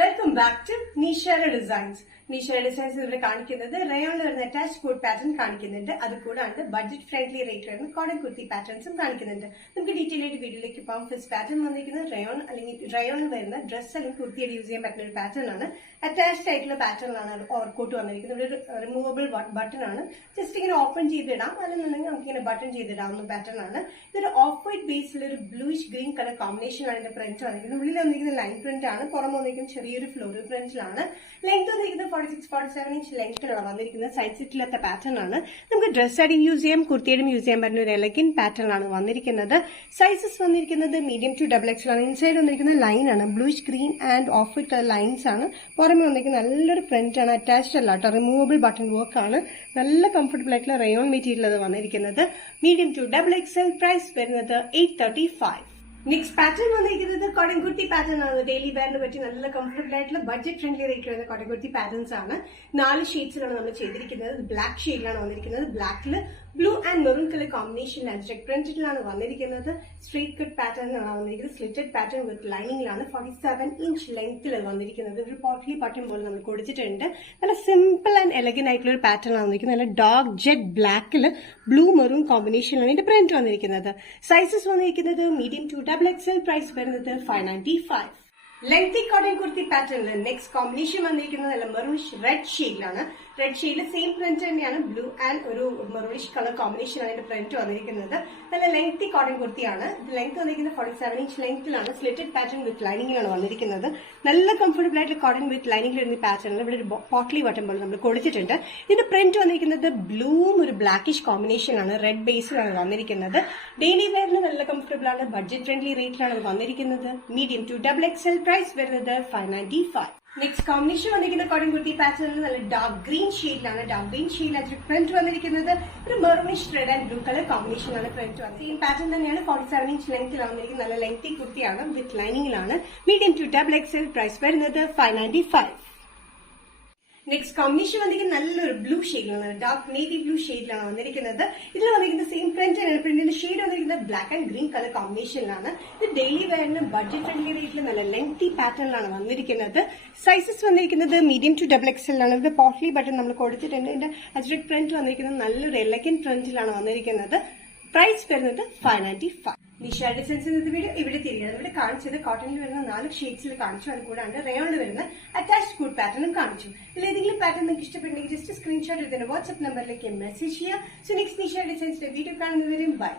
Welcome back to നിഷയുടെ designs. നിഷയുടെ designs ഇവിടെ കാണിക്കുന്നത് റയോണിൽ വരുന്ന അറ്റാച്ച് കോഡ് പാറ്റേൺ കാണിക്കുന്നുണ്ട്. അത് കൂടാണ്ട് ബഡ്ജറ്റ് ഫ്രണ്ട്ലി റേറ്റ് വരുന്ന കോട്ടൺ കുർത്തി പാറ്റേൺസും കാണിക്കുന്നുണ്ട്. നമുക്ക് ഡീറ്റെയിൽ ആയിട്ട് വീഡിയോയിലേക്ക് പോകാം. ഫസ്റ്റ് പാറ്റേൺ വന്നിരിക്കുന്നത് റയോൺ അല്ലെങ്കിൽ റയോണിൽ വരുന്ന ഡ്രസ് അല്ലെങ്കിൽ കുർത്തിയുടെ യൂസ് ചെയ്യാൻ പറ്റുന്ന ഒരു പാറ്റേൺ ആണ്. അറ്റാച്ച്ഡ് ആയിട്ടുള്ള പാറ്റേണിലാണ് ഓവർകോട്ട് വന്നിരിക്കുന്നത്. ഇവിടെ ഒരു റിമൂവബിൾ ബട്ടൺ ആണ്. ജസ്റ്റ് ഇങ്ങനെ ഓപ്പൺ ചെയ്തിടാം, അല്ലെന്നുണ്ടെങ്കിൽ നമുക്ക് ഇങ്ങനെ ബട്ടൺ ചെയ്തിടാവുന്ന പാറ്റേൺ ആണ്. ഇതൊരു ഓഫ് വൈറ്റ് ബേസിൽ ഒരു ബ്ലൂയിഷ് ഗ്രീൻ കളർ കോമ്പിനേഷൻ ആണ് ഇതിന്റെ പ്രിന്റ് വന്നിരിക്കുന്നത്. ഉള്ളിൽ വന്നിരിക്കുന്ന ലൈൻ പ്രിന്റ് ആണ്, പുറം വന്നിരിക്കുന്ന ചെറിയൊരു ഫ്ലോറൽ പ്രിന്റിലാണ്. ലെങ്ത് വന്നിരിക്കുന്നത് 46-47 ഇഞ്ച് ലെങ്ത്തിലാണ് വന്നിരിക്കുന്നത്. സൈഡ് സെറ്റില്ലാത്ത പാറ്റേൺ ആണ്. നമുക്ക് ഡ്രസ് ആയിട്ടും യൂസ് ചെയ്യാം, കുർത്തിയായിട്ടും യൂസ് ചെയ്യാൻ പറ്റുന്ന ഒരു എലഗൻ പാറ്റേൺ ആണ് വന്നിരിക്കുന്നത്. സൈസസ് വന്നിരിക്കുന്നത് മീഡിയം ടു XXL ആണ്. ഇൻസൈഡ് വന്നിരിക്കുന്ന ലൈൻ ആണ്, bluish green and of white colour lines ആണ്. പുറമെ വന്നിരിക്കുന്ന നല്ലൊരു പ്രിന്റ് ആണ്. അറ്റാച്ച്ഡ് അല്ല കേട്ടോ, റിമൂവബിൾ ബട്ടൺ വർക്ക് ആണ്. നല്ല കംഫർട്ടബിൾ ആയിട്ടുള്ള റയോൺ മെറ്റീരിയൽ അത് വന്നിരിക്കുന്നത്. Medium to XXL. പ്രൈസ് വരുന്നത് 835. നെക്സ്റ്റ് പാറ്റേൺ വന്നിരിക്കുന്നത് കോട്ടൺ കുർത്തി പാറ്റേൺ ആണ്. ഡെയിലി വെയറിന് പറ്റി നല്ല കംഫർട്ടബിൾ ആയിട്ടുള്ള ബഡ്ജറ്റ് ഫ്രണ്ട്ലി റേറ്റ് വരുന്ന കോട്ടൺ കുർത്തി പാറ്റേൺസ് ആണ്. 4 ഷെയ്ഡ്സിലാണ് നമ്മൾ ചെയ്തിരിക്കുന്നത്. ബ്ലാക്ക് ഷെയ്ഡിലാണ് വന്നിരിക്കുന്നത്. ബ്ലാക്കിൽ blue and maroon colour combination abstract പ്രിന്റിലാണ് വന്നിരിക്കുന്നത്. സ്ട്രേറ്റ് കട്ട് പാറ്റേണിലാണ് വന്നിരിക്കുന്നത്. സ്ലിറ്റഡ് പാറ്റേൺ വിത്ത് ലൈനിങ്ങിലാണ്. 47 ഇഞ്ച് ലെങ്ത്തിൽ വന്നിരിക്കുന്നത്. ഒരു പോട്ട്ലി ബട്ടൺ പോലെ നമ്മൾ കൊടുത്തിട്ടുണ്ട്. നല്ല സിമ്പിൾ ആൻഡ് എലഗൻ ആയിട്ടുള്ള ഒരു പാറ്റേൺ ആണ് വന്നിരിക്കുന്നത്. നല്ല ഡാർക്ക് ജെറ്റ് ബ്ലാക്കിൽ ബ്ലൂ മെറൂൺ കോമ്പിനേഷനിലാണ് ഇതിന്റെ പ്രിന്റ് വന്നിരിക്കുന്നത്. സൈസസ് വന്നിരിക്കുന്നത് മീഡിയം ടു XXL. പ്രൈസ് വരുന്നത് 595. ലെങ്തി കോട്ടൺ കുർത്തി പാറ്റേണിൽ നെക്സ്റ്റ് കോമ്പിനേഷൻ വന്നിരിക്കുന്നത് നല്ല മെറൂണിഷ് റെഡ് ഷെയ്ഡിലാണ്. റെഡ് ഷെയ്ഡിൽ സെയിം പ്രിന്റ് തന്നെയാണ്. ബ്ലൂ ആൻഡ് ഒരു മെറൂണിഷ് കളർ കോമ്പിനേഷനാണ് ഇതിന്റെ പ്രിന്റ് വന്നിരിക്കുന്നത്. നല്ല ലെങ്തി കോട്ടൺ കുർത്തിയാണ്. ഇത് ലെങ്ത് വന്നിരിക്കുന്നത് 47 ഇഞ്ച് ലെങ്ത്തിലാണ്. സ്ലിറ്റഡ് പാറ്റേൺ വിത്ത് ലൈനിങ്ങിലാണ് വന്നിരിക്കുന്നത്. നല്ല കംഫർട്ടബിൾ ആയിട്ട് കോട്ടൺ വിത്ത് ലൈനിങ്ങിൽ വരുന്ന പാറ്റേണിൽ ഇവിടെ ഒരു പോട്ട്ലി ബട്ടൺ പോലെ നമ്മൾ കൊടുത്തിട്ടുണ്ട്. ഇതിന്റെ പ്രിന്റ് വന്നിരിക്കുന്നത് ബ്ലൂവും ഒരു ബ്ലാക്കിഷ് കോമ്പിനേഷനാണ്. റെഡ് ബേസിലാണ് വന്നിരിക്കുന്നത്. ഡെയിലി വെയറിന് നല്ല കംഫർട്ടബിൾ ആണ്. ബഡ്ജറ്റ് ഫ്രണ്ട്ലി റേറ്റിലാണ് വന്നിരിക്കുന്നത്. Medium to XXL. പ്രൈസ് വരുന്നത് 595. നെക്സ്റ്റ് കോമ്പിനേഷൻ വന്നിരിക്കുന്ന കോട്ടൺ കുർത്തി പാറ്റേണിൽ നല്ല ഡാർക്ക് ഗ്രീൻ ഷെയ്ഡിലാണ്. ഡാർക്ക് ഗ്രീൻ ഷെയ്ഡിൽ പ്രിന്റ് വന്നിരിക്കുന്നത് ഒരു maroonish red and blue colour കോമ്പിനേഷനാണ് പ്രിന്റ് വന്നത്. സെയിം പാറ്റേൺ തന്നെയാണ്. 47 ഇഞ്ച് ലെങ്ത്തിലാണ് വന്നിരിക്കുന്നത്. നല്ല ലെങ്തി കുർത്തിയാണ്. വിത്ത് ലൈനിങ്ങിലാണ്. Medium to XXL. പ്രൈസ് വരുന്നത് 595. നെക്സ്റ്റ് കോമ്പിനേഷൻ വന്നിരിക്കുന്നത് നല്ലൊരു ബ്ലൂ ഷെയ്ഡിലാണ്. ഡാർക്ക് നേവി ബ്ലൂ ഷെയ്ഡിലാണ് വന്നിരിക്കുന്നത്. ഇതിൽ വന്നിരിക്കുന്നത് സെയിം പ്രിന്റ് ആണ്. പ്രിന്റിന്റെ ഷെയ്ഡ് വന്നിരിക്കുന്നത് ബ്ലാക്ക് ആൻഡ് ഗ്രീൻ കളർ കോമ്പിനേഷനിലാണ്. ഇത് ഡെയിലി വെയറിന് ബഡ്ജറ്റ് ഫ്രണ്ട്ലി റേറ്റിൽ നല്ല ലെങ്തി പാറ്റേണിലാണ് വന്നിരിക്കുന്നത്. സൈസസ് വന്നിരിക്കുന്നത് മീഡിയം ടു XXL ആണ്. ഇത് പോട്ട്ലി ബട്ടൺ നമ്മൾ കൊടുത്തിട്ടുണ്ട്. ഇതിന്റെ അജ്രക് പ്രിന്റ് വന്നിരിക്കുന്നത് നല്ലൊരു എലഗൻ പ്രിന്റിലാണ് വന്നിരിക്കുന്നത്. പ്രൈസ് വരുന്നത് 595. നിഷ ഡിസൈൻസ് എന്ന വീഡിയോ ഇവിടെ തിരികെ ഇവിടെ കാണിച്ചത് കോട്ടണിൽ വരുന്ന 4 ഷെയ്ഡ്സിൽ കാണിച്ചു. അതുകൂടാണ്ട് റയോണിൽ വരുന്ന അറ്റാച്ച്ഡ് കോഡ് പാറ്റേണും കാണിച്ചു. ഇതിൽ ഏതെങ്കിലും പാറ്റേൺ നിങ്ങൾക്ക് ഇഷ്ടപ്പെട്ടെങ്കിൽ ജസ്റ്റ് സ്ക്രീൻഷോട്ട് എടുത്തതിന്റെ വാട്സ്ആപ്പ് നമ്പറിലേക്ക് മെസ്സേജ് ചെയ്യുക. സോ നെക്സ്റ്റ് നിഷ ഡിസൈൻസിന്റെ വീഡിയോ കാണുന്നവരും ബൈ.